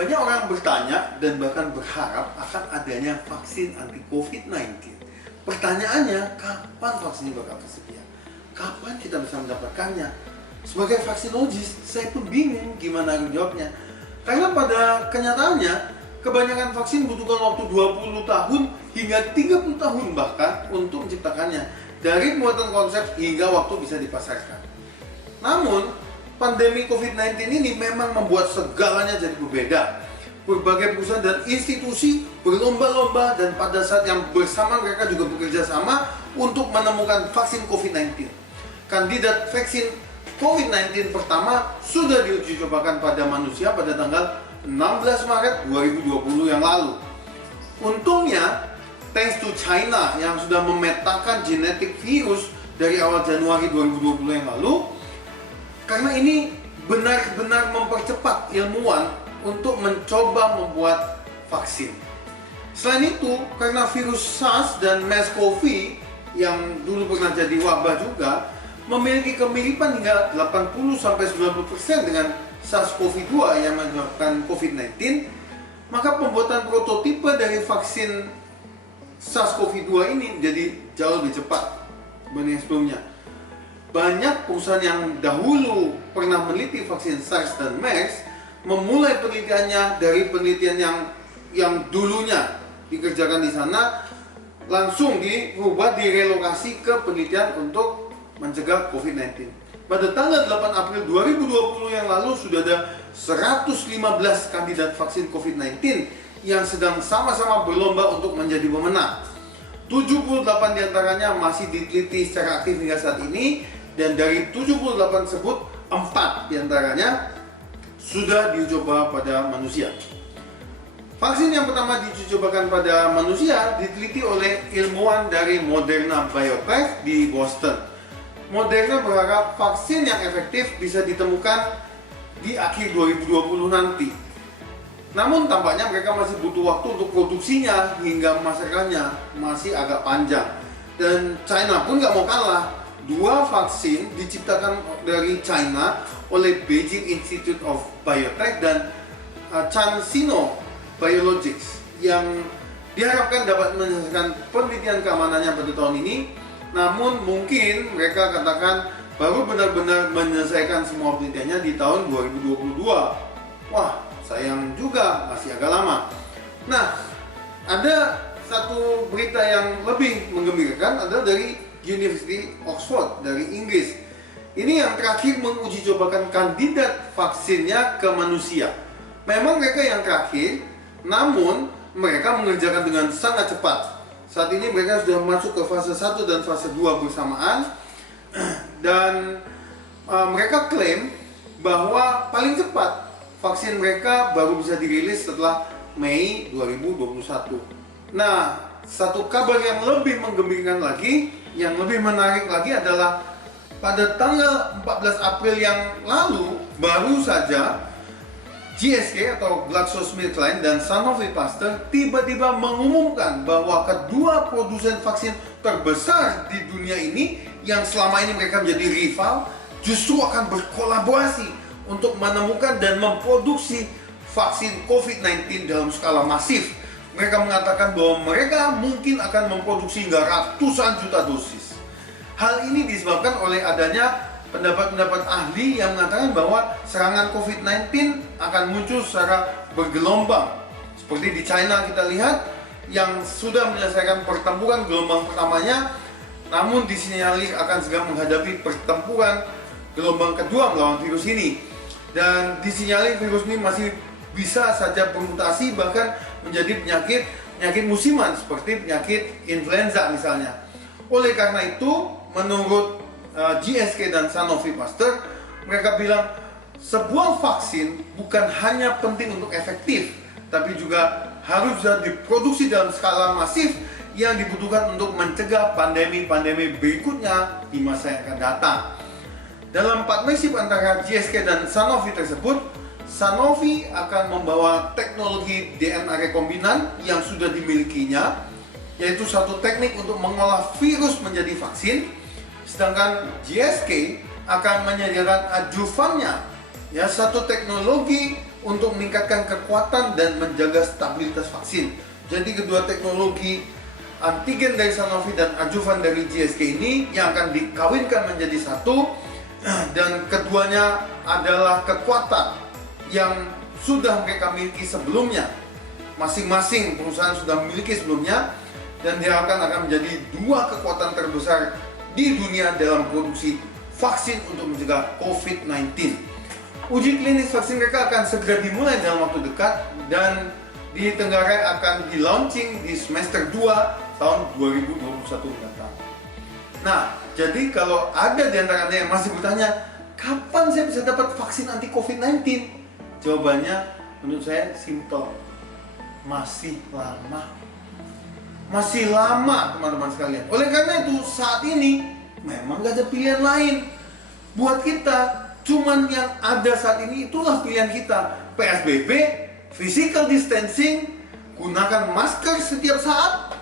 Banyak orang bertanya dan bahkan berharap akan adanya vaksin anti COVID-19. Pertanyaannya, kapan vaksin ini bakal tersedia? Kapan kita bisa mendapatkannya? Sebagai vaksinologis, saya pun bingung gimana jawabnya. Karena pada kenyataannya, kebanyakan vaksin butuhkan waktu 20 tahun hingga 30 tahun bahkan untuk menciptakannya. Dari pembuatan konsep hingga waktu bisa dipasarkan. Namun, pandemi COVID-19 ini memang membuat segalanya jadi berbeda. Berbagai perusahaan dan institusi berlomba-lomba dan pada saat yang bersamaan mereka juga bekerja sama untuk menemukan vaksin COVID-19. Kandidat vaksin COVID-19 pertama sudah diuji cobakan pada manusia pada tanggal 16 Maret 2020 yang lalu. Untungnya, thanks to China yang sudah memetakan genetik virus dari awal Januari 2020 yang lalu, karena ini benar-benar mempercepat ilmuwan untuk mencoba membuat vaksin. Selain itu, karena virus SARS dan MERS-CoV yang dulu pernah jadi wabah juga memiliki kemiripan hingga 80-90% dengan SARS-CoV-2 yang menyebabkan COVID-19, maka pembuatan prototipe dari vaksin SARS-CoV-2 ini menjadi jauh lebih cepat dibanding sebelumnya. Banyak perusahaan yang dahulu pernah meneliti vaksin SARS dan MERS memulai penelitiannya dari penelitian yang dulunya dikerjakan di sana langsung direlokasi ke penelitian untuk mencegah COVID-19. Pada tanggal 8 April 2020 yang lalu sudah ada 115 kandidat vaksin COVID-19 yang sedang sama-sama berlomba untuk menjadi pemenang. 78 diantaranya masih diteliti secara aktif hingga saat ini, dan dari 78 tersebut 4 diantaranya sudah diuji coba pada manusia. Vaksin yang pertama diuji cobakan pada manusia diteliti oleh ilmuwan dari Moderna Biotech di Boston. Moderna berharap vaksin yang efektif bisa ditemukan di akhir 2020 nanti. Namun tampaknya mereka masih butuh waktu untuk produksinya hingga pemasarannya masih agak panjang. Dan China pun nggak mau kalah. 2 vaksin diciptakan dari China oleh Beijing Institute of Biotech dan CanSino Biologics yang diharapkan dapat menyelesaikan penelitian keamanannya pada tahun ini. Namun mungkin mereka katakan baru benar-benar menyelesaikan semua penelitiannya di tahun 2022. Wah, sayang juga, masih agak lama. Nah, ada satu berita yang lebih menggembirakan adalah dari University Oxford dari Inggris. Ini yang terakhir menguji cobakan kandidat vaksinnya ke manusia. Memang mereka yang terakhir, namun mereka mengerjakan dengan sangat cepat. Saat ini mereka sudah masuk ke fase 1 dan fase 2 bersamaan. Dan mereka klaim bahwa paling cepat vaksin mereka baru bisa dirilis setelah Mei 2021. Nah, satu kabar yang lebih menggembirakan lagi, yang lebih menarik lagi adalah pada tanggal 14 April yang lalu baru saja GSK atau GlaxoSmithKline dan Sanofi Pasteur tiba-tiba mengumumkan bahwa kedua produsen vaksin terbesar di dunia ini yang selama ini mereka menjadi rival justru akan berkolaborasi untuk menemukan dan memproduksi vaksin COVID-19 dalam skala masif. Mereka mengatakan bahwa mereka mungkin akan memproduksi hingga ratusan juta dosis. Hal ini disebabkan oleh adanya pendapat-pendapat ahli yang mengatakan bahwa serangan COVID-19 akan muncul secara bergelombang. Seperti di China kita lihat yang sudah menyelesaikan pertempuran gelombang pertamanya, namun disinyalir akan segera menghadapi pertempuran gelombang kedua melawan virus ini. Dan disinyalir virus ini masih bisa saja bermutasi bahkan menjadi penyakit musiman seperti penyakit influenza misalnya. Oleh karena itu, menurut GSK dan Sanofi Pasteur, mereka bilang sebuah vaksin bukan hanya penting untuk efektif, tapi juga harus bisa diproduksi dalam skala masif yang dibutuhkan untuk mencegah pandemi-pandemi berikutnya di masa yang akan datang. Dalam partnership antara GSK dan Sanofi tersebut, Sanofi akan membawa teknologi DNA rekombinan yang sudah dimilikinya, yaitu satu teknik untuk mengolah virus menjadi vaksin, sedangkan GSK akan menyediakan adjuvannya, ya, satu teknologi untuk meningkatkan kekuatan dan menjaga stabilitas vaksin. Jadi kedua teknologi antigen dari Sanofi dan adjuvan dari GSK ini yang akan dikawinkan menjadi satu, dan keduanya adalah kekuatan yang sudah mereka miliki sebelumnya. Masing-masing perusahaan sudah memiliki sebelumnya dan diharapkan akan menjadi dua kekuatan terbesar di dunia dalam produksi vaksin untuk mencegah COVID-19. Uji klinis vaksin mereka akan segera dimulai dalam waktu dekat dan di Tenggarai akan di-launching di semester 2 tahun 2021 mendatang. Nah, jadi kalau ada di antara Anda yang masih bertanya, kapan saya bisa dapat vaksin anti COVID-19? Jawabannya menurut saya simple. Masih lama. Masih lama, teman-teman sekalian. Oleh karena itu, saat ini memang gak ada pilihan lain. Buat kita, cuman yang ada saat ini itulah pilihan kita. PSBB, physical distancing, gunakan masker setiap saat,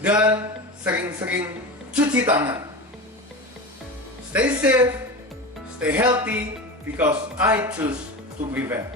dan sering-sering cuci tangan. Stay safe, stay healthy, because I choose to prevent.